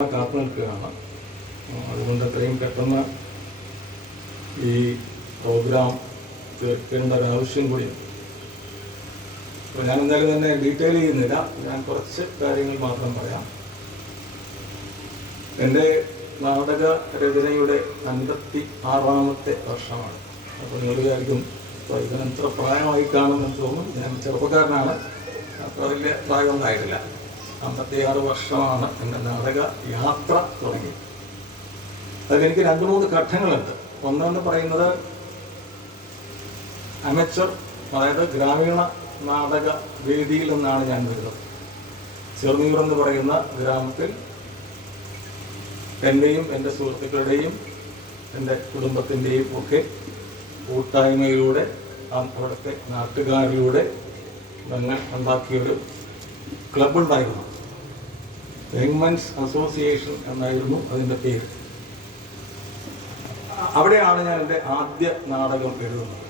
കാത്തു നിൽക്കുകയാണ് അതുകൊണ്ട് എത്രയും പെട്ടെന്ന് ഈ പ്രോഗ്രാം തീർക്കേണ്ട ഒരു ആവശ്യം കൂടിയുണ്ട് അപ്പോൾ ഞാൻ എന്തായാലും തന്നെ ഡീറ്റെയിൽ ചെയ്യുന്നില്ല. ഞാൻ കുറച്ച് കാര്യങ്ങൾ മാത്രം പറയാം. എന്റെ നാടക രചനയുടെ അൻപത്തി ആറാമത്തെ വർഷമാണ്. അപ്പോൾ നിങ്ങൾ അപ്പോൾ ഇതിനെത്ര പ്രായമായി കാണുമെന്ന് തോന്നും ഞാൻ ചെറുപ്പക്കാരനാണ്. അപ്പോൾ വലിയ പ്രായമൊന്നും ആയിട്ടില്ല. അമ്പത്തിയാറ് വർഷമാണ് എന്റെ നാടക യാത്ര തുടങ്ങി. അതിലെനിക്ക് രണ്ട് മൂന്ന് ഘട്ടങ്ങളുണ്ട്. ഒന്നെന്ന് പറയുന്നത് അമച്ചർ അതായത് ഗ്രാമീണ നാടക വേദിയിൽ നിന്നാണ് ഞാൻ വരുന്നത്. ചെറുനീർ എന്ന് പറയുന്ന ഗ്രാമത്തിൽ എന്റെയും എന്റെ സുഹൃത്തുക്കളുടെയും എന്റെ കുടുംബത്തിന്റെയും ഒക്കെ കൂട്ടായ്മയിലൂടെ അവിടുത്തെ നാട്ടുകാരിലൂടെ ഞങ്ങൾ ഉണ്ടാക്കിയൊരു ക്ലബുണ്ടായിരുന്നു യങ്മൻസ് അസോസിയേഷൻ എന്നായിരുന്നു അതിന്റെ പേര്. അവിടെയാണ് ഞാൻ എന്റെ ആദ്യ നാടകം എഴുതുന്നത്.